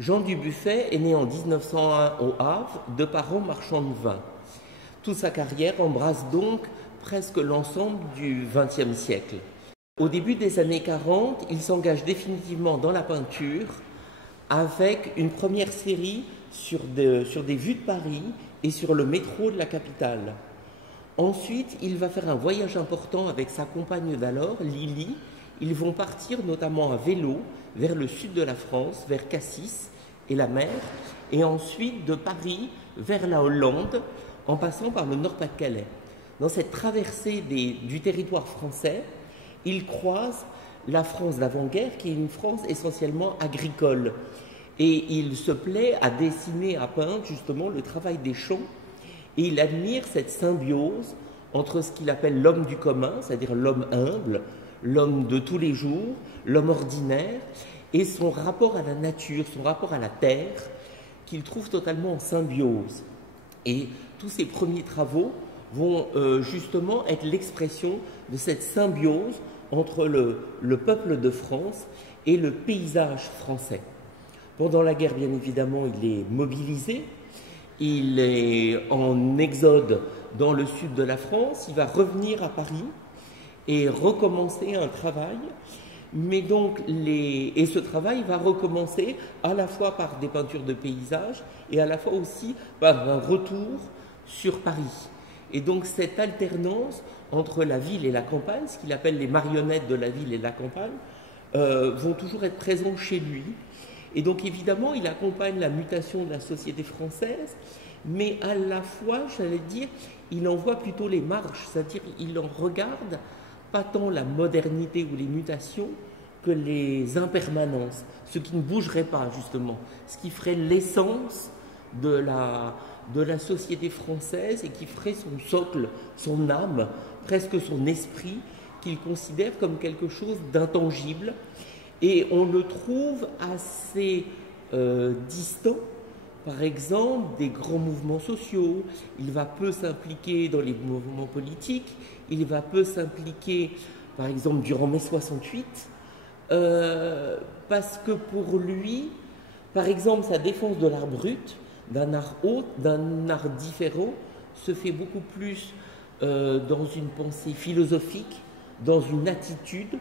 Jean Dubuffet est né en 1901 au Havre de parents marchands de vin. Toute sa carrière embrasse donc presque l'ensemble du XXe siècle. Au début des années 40, il s'engage définitivement dans la peinture avec une première série sur des vues de Paris et sur le métro de la capitale. Ensuite, il va faire un voyage important avec sa compagne d'alors, Lily. Ils vont partir notamment à vélo vers le sud de la France, vers Cassis et la mer, et ensuite de Paris vers la Hollande, en passant par le Nord-Pas-de-Calais. Dans cette traversée du territoire français, il croise la France d'avant-guerre, qui est une France essentiellement agricole. Et il se plaît à dessiner, à peindre justement le travail des champs. Et il admire cette symbiose entre ce qu'il appelle l'homme du commun, c'est-à-dire l'homme humble, l'homme de tous les jours, l'homme ordinaire, et son rapport à la nature, son rapport à la terre, qu'il trouve totalement en symbiose. Et tous ces premiers travaux vont justement être l'expression de cette symbiose entre le peuple de France et le paysage français. Pendant la guerre, bien évidemment, il est mobilisé, il est en exode dans le sud de la France, il va revenir à Paris et recommencer un travail, mais donc et ce travail va recommencer à la fois par des peintures de paysages et à la fois aussi par un retour sur Paris. Et donc cette alternance entre la ville et la campagne, ce qu'il appelle les marionnettes de la ville et de la campagne, vont toujours être présents chez lui. Et donc évidemment, il accompagne la mutation de la société française, mais à la fois, j'allais dire, il en voit plutôt les marches, c'est-à-dire il en regarde pas tant la modernité ou les mutations que les impermanences, ce qui ne bougerait pas justement, ce qui ferait l'essence de la société française et qui ferait son socle, son âme, presque son esprit, qu'il considère comme quelque chose d'intangible. Et on le trouve assez distant, par exemple, des grands mouvements sociaux. Il va peu s'impliquer dans les mouvements politiques. Il va peu s'impliquer, par exemple, durant mai 68, parce que pour lui, par exemple, sa défense de l'art brut, d'un art haut, d'un art différent, se fait beaucoup plus dans une pensée philosophique, dans une attitude,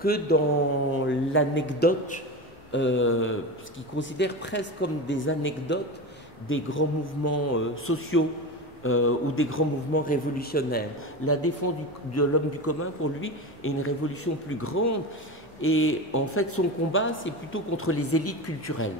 que dans l'anecdote, ce qu'il considère presque comme des anecdotes des grands mouvements sociaux ou des grands mouvements révolutionnaires. La défense de l'homme du commun, pour lui, est une révolution plus grande. Et en fait, son combat, c'est plutôt contre les élites culturelles.